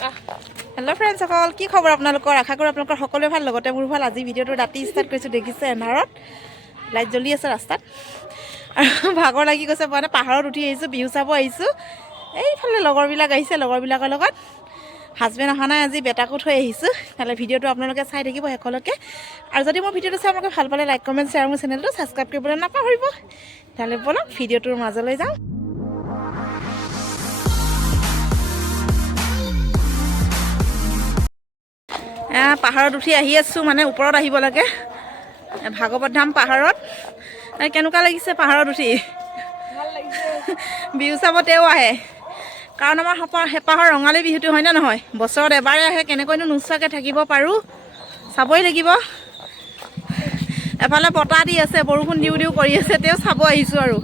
Hello' friends সকল, কি খবৰ আপোনালোকৰ? আশা কৰোঁ আপোনালোকৰ সকলোৱে ভাল, লগতে মোৰ ভাল। আজি ভিডিঅ'টো ৰাতি ষ্টাৰ্ট কৰিছোঁ, দেখিছে এন্ধাৰত লাইট জ্বলি আছে ৰাস্তাত আৰু ভাগৰ লাগি গৈছে। মানে পাহাৰত উঠি আহিছোঁ, বিহু চাব আহিছোঁ। এইফালে লগৰবিলাক আহিছে, লগৰবিলাকৰ লগত। হাজবেণ্ড অহা নাই আজি, বেটাকো থৈ আহিছোঁ। তাহলে ভিডিঅ'টো আপোনালোকে চাই থাকিব শেষলৈকে। আৰু যদি মোৰ ভিডিঅ'টো চাই আপোনালোকে ভাল পালে লাইক কমেণ্ট শ্বেয়াৰ, মোৰ চেনেলটো ছাবস্ক্ৰাইব কৰিবলৈ নাপাহৰিব। তাহলে বলক ভিডিঅ'টোৰ মাজলৈ যাওঁ। পাহাৰত উঠি আহি আছোঁ, মানে ওপৰত আহিব লাগে, ভাগৱত ধাম পাহাৰত। কেনেকুৱা লাগিছে পাহাৰত উঠি? বিহু চাব তেওঁ আহে, কাৰণ আমাৰ হেঁপাহৰ ৰঙালী বিহুটো হয়নে নহয়? বছৰত এবাৰে আহে, কেনেকৈনো নোচোৱাকৈ থাকিব পাৰোঁ? চাবই লাগিব। এফালে বতাহ দি আছে, বৰষুণ দিওঁ দিওঁ কৰি আছে, তেওঁ চাব আহিছোঁ আৰু।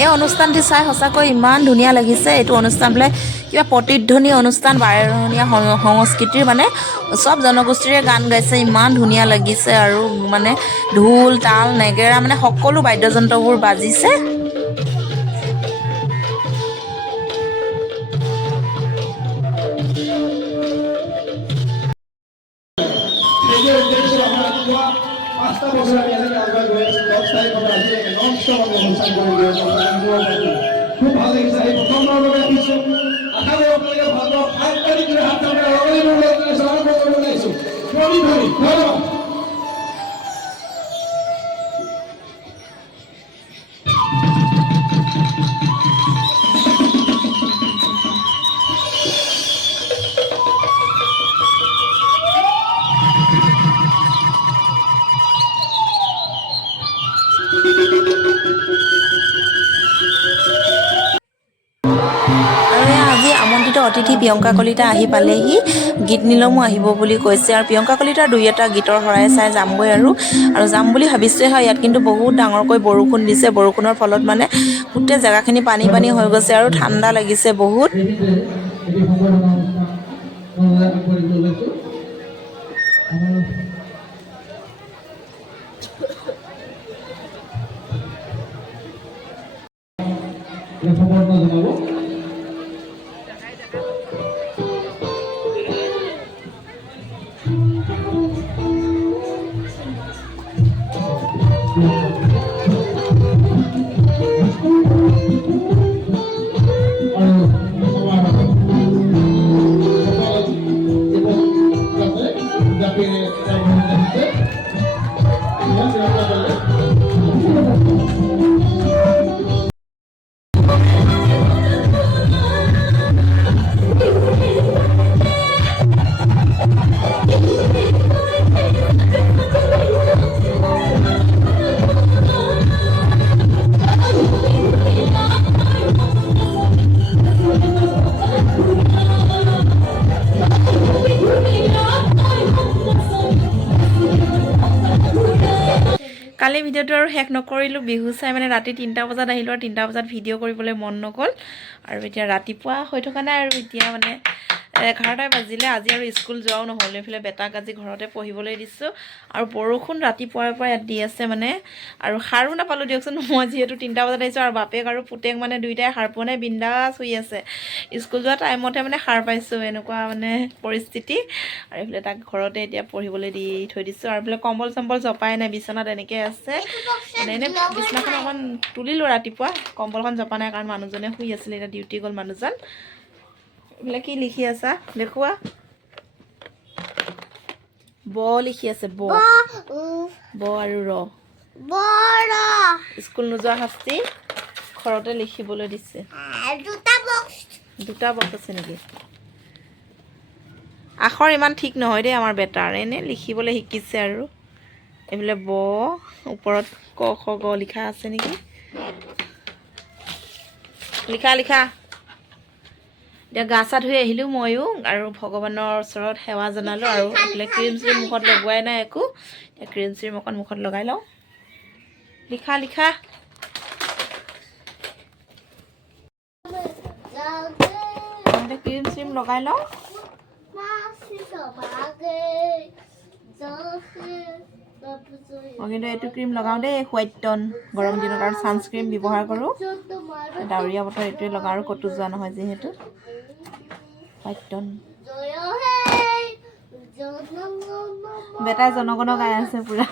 এই অনুষ্ঠানটি চাই সঁচাকৈ ইমান ধুনীয়া লাগিছে। এইটো অনুষ্ঠান বোলে কিবা প্ৰতিধ্বনি অনুষ্ঠান, বাৰেৰহণীয়া সংস্কৃতিৰ, মানে চব জনগোষ্ঠীৰে গান গাইছে, ইমান ধুনীয়া লাগিছে। আৰু মানে ঢোল তাল নেগেৰা, মানে সকলো বাদ্যযন্ত্ৰবোৰ বাজিছে। খুব ভাল লাগিছে। এই প্ৰথমবাৰৰ বাবে আহিছোঁ, আশা কৰোঁ আপোনালোকে ভাল পাব। হাত পাতি কৰি হাত ওলাইছোঁ। ধন্যবাদ। প্ৰিয়ংকা কলিতা আহি পালেহি গীত নিলমো আহিব বুলি কৈছে আৰু প্ৰিয়ংকা কলিতাৰ দুই এটা গীতৰ শৰাই চাই যামগৈ আৰু যাম বুলি ভাবিছোৱে হয় ইয়াত কিন্তু বহুত ডাঙৰকৈ বৰষুণ দিছে বৰষুণৰ ফলত মানে গোটেই জেগাখিনি পানী পানী হৈ গৈছে আৰু ঠাণ্ডা লাগিছে বহুত দেখিছে এটি সম্বৰ্ধনা অনুষ্ঠান আগবাঢ়িবলৈ লৈছোঁ সম্বৰ্ধনা জনাব কালি ভিডিঅ'টো আৰু শেষ নকৰিলোঁ বিহু চাই মানে ৰাতি 3টা বজাত আহিলোঁ আৰু 3টা বজাত ভিডিঅ' কৰিবলৈ মন নগ'ল আৰু এতিয়া ৰাতিপুৱা হৈ থকা নাই আৰু এতিয়া মানে 11টা বাজিলে আজি আৰু স্কুল যোৱাও নহ'ল এইফালে বেটাক আজি ঘৰতে পঢ়িবলৈ দিছোঁ আৰু বৰষুণ ৰাতিপুৱাৰ পৰা ইয়াত দি আছে মানে আৰু সাৰো নাপালোঁ দিয়কচোন মই যিহেতু 3টা বজাত আহিছোঁ আৰু বাপেক আৰু পুতেক মানে দুইটাই সাৰ পোৱা নাই বিন্দাছ শুই আছে স্কুল যোৱা টাইমতে মানে সাৰ পাইছোঁ এনেকুৱা মানে পৰিস্থিতি আৰু এইফালে তাক ঘৰতে এতিয়া পঢ়িবলৈ দি থৈ দিছোঁ আৰু এইফালে কম্বল চম্বল জপাই নাই বিচনাত এনেকৈ আছে মানে এনেই বিচনাখন অকণমান তুলিলোঁ ৰাতিপুৱা কম্বলখন জপা নাই কাৰণ মানুহজনে শুই আছিলে এতিয়া ডিউটি গ'ল মানুহজন এইবিলাক কি লিখি আছা দেখুওৱা ব লিখি আছে ব আৰু ৰ স্কুল নোযোৱা শাস্তি ঘৰতে লিখিবলৈ দিছে দুটা বক্স আছে নেকি আখৰ ইমান ঠিক নহয় দেই আমাৰ বেটাৰ এনেই লিখিবলৈ শিকিছে আৰু এইফালে ব ওপৰত ক খ গ লিখা আছে নেকি লিখা এতিয়া গা চা ধুই আহিলোঁ ময়ো আৰু ভগৱানৰ ওচৰত সেৱা জনালোঁ আৰু এইফালে ক্ৰীম চ্ৰীম মুখত লগোৱাই নাই একো এতিয়া ক্ৰীম চ্ৰীম অকণ মুখত লগাই লওঁ লিখা ক্ৰীম চ্ৰীম লগাই লওঁ মই কিন্তু এইটো ক্ৰীম লগাওঁ দেই হোৱাইট টন গৰম দিনত আৰু ছানস্ক্ৰীম ব্যৱহাৰ কৰোঁ ডাৱৰীয়া বতৰ এইটোৱে লগাওঁ আৰু ক'তো যোৱা নহয় যিহেতু হোৱাইট টন বেটাই জনগণ গাই আছে পুৰা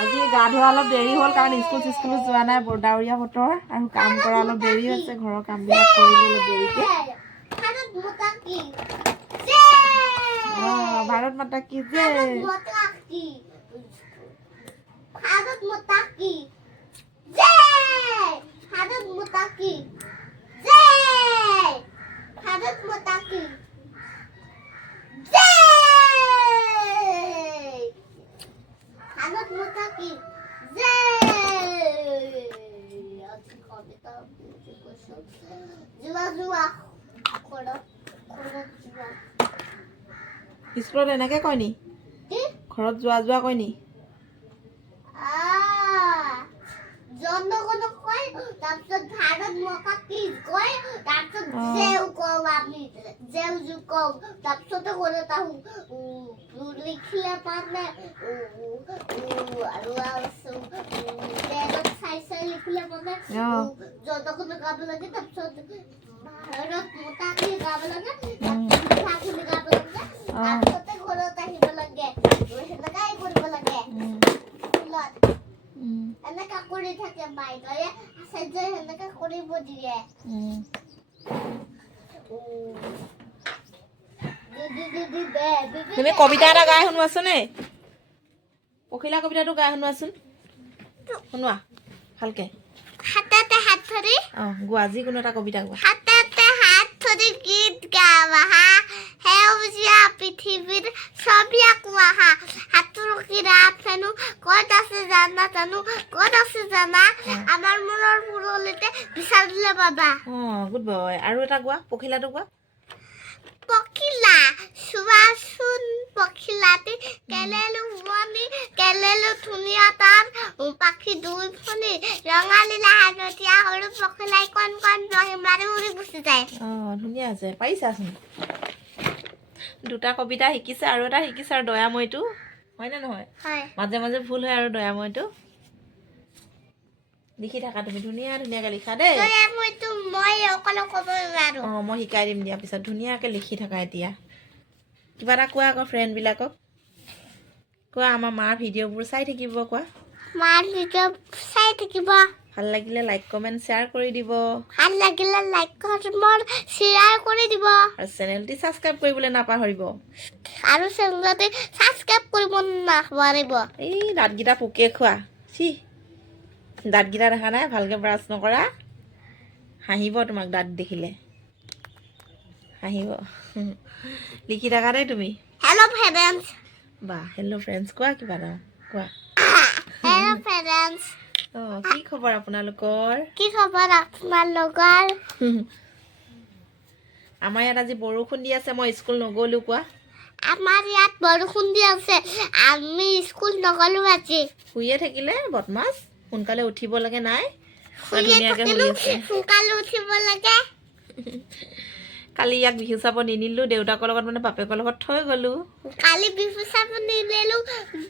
আজি গা ধোৱা অলপ দেৰি হ'ল কাৰণ স্কুলো যোৱা নাই ডাৱৰীয়া বতৰ আৰু কাম কৰা অলপ দেৰি হৈছে ঘৰৰ কামবিলাক কৰিলে অলপ দেৰিকৈ ভাৰত মাতা কি জয় স্কুলত এনেকৈ কয় নি ঘৰত যোৱা কয় নি জনগণক কয় তাৰপিছত ভাৰত মাতা কি কয় তাৰপিছত জেউ কওঁ আমি জেউ কওঁ তাৰপিছতে কৰে তাহু লিখিলে মানে আৰু চাই লিখিলে মানে জনগণক গাব লাগে তাৰপিছত ভাৰত মাতা কি গাব লাগে তাৰপিছত গাব লাগে তাৰপিছতে ঘৰত আহিব লাগে সেনেকাই কৰিব লাগে এনেকা কৰি থাকে বাইদেৱে আচাৰ্যই সেনেকা কৰিব দিয়ে তুমি কবিতা এটা গাই শুনোৱাচোন নে পখিলা কবিতাটো গাই শুনোৱাচোন শুনোৱা ভালকে হাততে হাত ধৰি গোৱা যিকোনো এটা কবিতা গোৱা হাততে হাত ধৰি গীত গাবা হা সেউজীয়া পৃথিৱীৰ ছবি আঁকোৱা হা হাতৰ কিৰাপ হেনো ক'ত আছে জানো ক'ত আছে জানা আমাৰ মনৰ ফুলনিতে বিচাৰিলে পাবা গুড বয় আৰু এটা গোৱা পখিলাটো গোৱা পখিলা চোৱাচোন পখিলাটি কেলেলো বনি কেলেলো ধুনীয়া তাৰ পাখি দুই ফণি ৰঙালীলা হালধীয়া সৰু পখিলাই কণ কণ মাৰি উৰি গুচি যায় ধুনীয়া আছে পাৰিছাচোন দুটা কবিতা শিকিছে আৰু এটা শিকিছে আৰু দয়াময়টো হয়নে নহয় হয় মাজে মাজে ভুল হয় আৰু দয়াময়টো লিখি থাকা তুমি ধুনীয়া ধুনীয়াকৈ লিখা দেই মইতো মই অকলে ক'ব নোৱাৰো মই শিকাই দিম দিয়া পিছত ধুনীয়াকৈ লিখি থাকা এতিয়া কিবা এটা কোৱা আকৌ ফ্ৰেণ্ডবিলাকক কোৱা আমাৰ মাৰ ভিডিঅ'বোৰ চাই থাকিব কোৱা মাৰ ভিডিঅ' চাই থাকিব ভাল লাগিলে লাইক কমেণ্ট শ্বেয়াৰ কৰি দিব ভাল লাগিলে লাইক কমেণ্ট শ্বেয়াৰ কৰি দিব আৰু চেনেলটি ছাবস্ক্ৰাইব কৰিবলৈ নাপাহৰিব আৰু চেনেলটি ছাবস্ক্ৰাইব কৰিব নাপাহৰিব এই দাঁতকেইটা পোকে খোৱা চি দাঁতকেইটা দেখা নাই ভালকৈ ব্ৰাছ নকৰা হাঁহিব তোমাক দাঁত দেখিলে হাঁহিব লিখি থাকা দেই তুমি হেল্ল' ফ্ৰেণ্ডছ বা হেল্ল' ফ্ৰেণ্ডছ কোৱা কিবা এটা কোৱা হেল্ল' ফ্ৰেণ্ডছ কি খবৰ আপোনালোকৰ কি খবৰ আপোনালোকৰ আমাৰ ইয়াত আজি বৰষুণ দি আছে মই স্কুল নগ'লোঁ কোৱা আমাৰ ইয়াত বৰষুণ দি আছে আমি স্কুল নগ'লোঁ আজি শুইয়ে থাকিলে বদমাছ সোনকালে উঠিব লাগে নাই ধুনীয়াকৈ শুই আছে সোনকালে উঠিব লাগে কালি ইয়াক বিহু চাব নিনিলোঁ দেউতাকৰ লগত মানে বাপেকৰ লগত থৈ গ'লোঁ কালি বিহু চাব নিনিলোঁ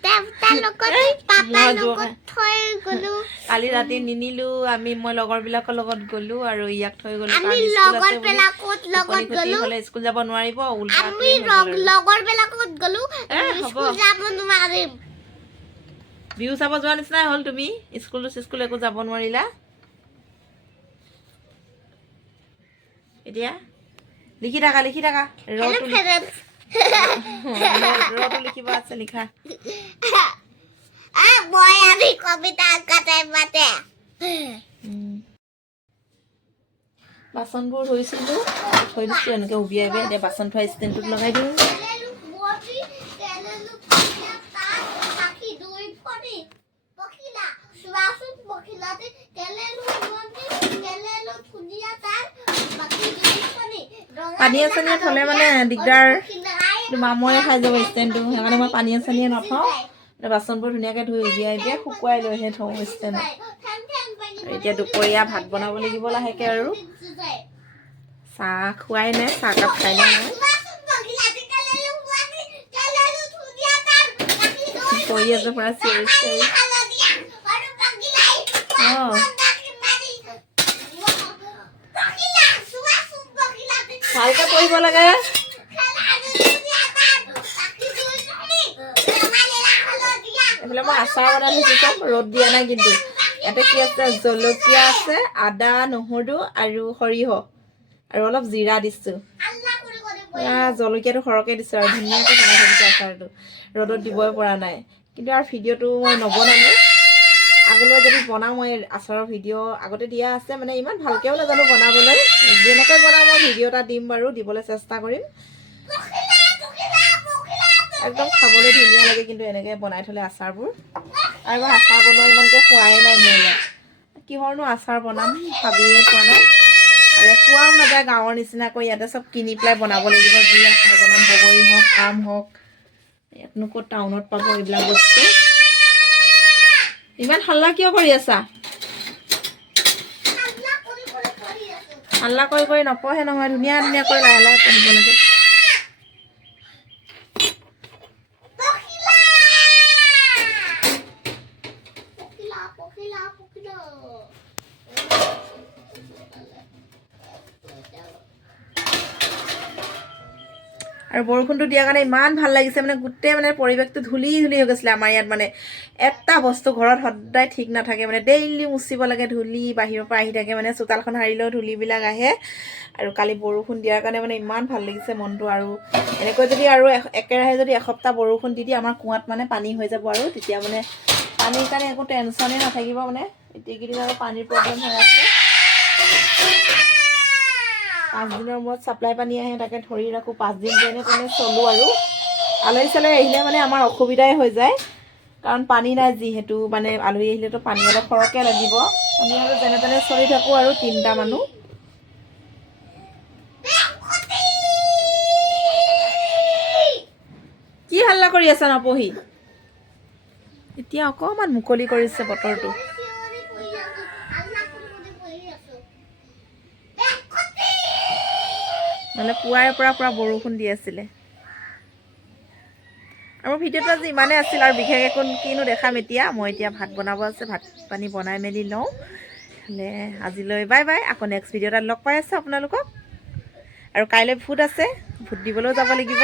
দেউতাৰ লগত পাপাৰ লগত থৈ গ'লোঁ কালি ৰাতি নিনিলোঁ মই লগৰবিলাকৰ লগত গ'লোঁ আৰু ইয়াক থৈ গ'লোঁ আমি লগৰবিলাকৰ লগত গ'লোঁ হ'লে স্কুল যাব নোৱাৰিব আমি লগৰবিলাকত গ'লোঁ স্কুল যাব নোৱাৰিম বিহু চাব যোৱা নিচিনাই হ'ল তুমি স্কুল একো যাব নোৱাৰিলা এতিয়া লিখি থাকা ৰটো লিখিব আছে লিখা মই আমি কবিতা কাটাই মাতে বাচনবোৰ ধুইছিলোঁ থৈ দিছোঁ এনেকৈ উবিয়াই এতিয়া বাচন থোৱা ষ্টেণ্ডটোত লগাই দিওঁ পানীয়ে চানীয়ে থ'লে মানে দিগদাৰ মামৰে খাই যাব ষ্টেণ্ডটো সেইকাৰণে মই পানীয়ে চানীয়ে নথওঁ বাচনবোৰ ধুনীয়াকৈ ধুই উবিয়াই শুকুৱাই লৈহে থওঁ ষ্টেণ্ডত আৰু এতিয়া দুপৰীয়া ভাত বনাব লাগিব লাহেকৈ আৰু চাহ খোৱাই নাই চাহকাপ খাই নাই পৰি আছে পৰা চিঞৰি ভালকৈ পঢ়িব লাগে এইফালে মই আচাৰ বনাই থৈছোঁ চব ৰ'দ দিয়া নাই কিন্তু ইয়াতে কি আছে জলকীয়া আছে আদা নহৰু আৰু সৰিয়হ আৰু অলপ জিৰা দিছোঁ জলকীয়াটো সৰহকৈ দিছোঁ আৰু ধুনীয়াকৈ বনাই থৈ দিছোঁ আচাৰটো ৰ'দত দিবই পৰা নাই কিন্তু আৰু ভিডিঅ'টো মই নবনালোঁ আগলৈ যদি বনাওঁ মই আচাৰৰ ভিডিঅ' আগতে দিয়া আছে মানে ইমান ভালকৈও নাজানো বনাবলৈ যেনেকৈ বনাওঁ মই ভিডিঅ' এটা দিম বাৰু দিবলৈ চেষ্টা কৰিম একদম খাবলৈ ধুনীয়া লাগে কিন্তু এনেকৈ বনাই থ'লে আচাৰবোৰ আৰু মই আচাৰ বনোৱা ইমানকৈ খোৱাই নাই মোৰ ইয়াত কিহৰনো আচাৰ বনাম ভাবিয়ে পোৱা নাই আৰু ইয়াত পোৱাও নাযায় গাঁৱৰ নিচিনাকৈ ইয়াতে চব কিনি পেলাই বনাব লাগিব যি আচাৰ বনাম বগৰী হওক আম হওক ইয়াতনো ক'ত টাউনত পাব এইবিলাক বস্তু ইমান হাল্লা কিয় কৰি আছা হাল্লা কৰি নপঢ়ে নহয় ধুনীয়াকৈ লাহে লাহে পঢ়িব লাগে আৰু বৰষুণটো দিয়াৰ কাৰণে ইমান ভাল লাগিছে মানে গোটেই মানে পৰিৱেশটো ধূলি ধূলি হৈ গৈছিলে আমাৰ ইয়াত মানে এটা বস্তু ঘৰত সদায় ঠিক নাথাকে মানে ডেইলি মুচিব লাগে ধূলি বাহিৰৰ পৰা আহি থাকে মানে চোতালখন সাৰিলেও ধূলিবিলাক আহে আৰু কালি বৰষুণ দিয়াৰ কাৰণে মানে ইমান ভাল লাগিছে মনটো আৰু এনেকৈ যদি আৰু একেৰাহে যদি এসপ্তাহ বৰষুণ দি দিয়ে আমাৰ কুঁৱাত মানে পানী হৈ যাব আৰু তেতিয়া মানে পানীৰ কাৰণে একো টেনশ্যনেই নাথাকিব মানে এইকেইদিন আৰু পানীৰ প্ৰব্লেম হৈ আছে 5 দিনৰ মূৰত ছাপ্লাই পানী আহে তাকে ধৰি ৰাখোঁ 5 দিন যেনে তেনে চলোঁ আৰু আলহী চালহী আহিলে মানে আমাৰ অসুবিধাই হৈ যায় কাৰণ পানী নাই যিহেতু মানে আলহী আহিলেতো পানী অলপ সৰহকৈ লাগিব আমি আৰু যেনে তেনে চলি থাকোঁ আৰু 3টা মানুহ কি হাল্লা কৰি আছা নপঢ়ি এতিয়া অকণমান মুকলি কৰিছে বতৰটো নহ'লে পুৱাৰে পৰা বৰষুণ দি আছিলে আৰু ভিডিঅ'টো আজি ইমানেই আছিল আৰু বিশেষ একো কিনো দেখাম এতিয়া মই এতিয়া ভাত বনাব আছে ভাত পানী বনাই মেলি লওঁ হ'লে আজিলৈ বাই বাই আকৌ নেক্সট ভিডিঅ' এটাত লগ পাই আছোঁ আপোনালোকক আৰু কাইলৈ ভোট আছে ভোট দিবলৈও যাব লাগিব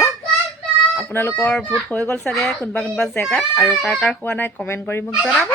আপোনালোকৰ ভোট হৈ গ'ল চাগে কোনোবা জেগাত আৰু কাৰ হোৱা নাই কমেণ্ট কৰি মোক জনাব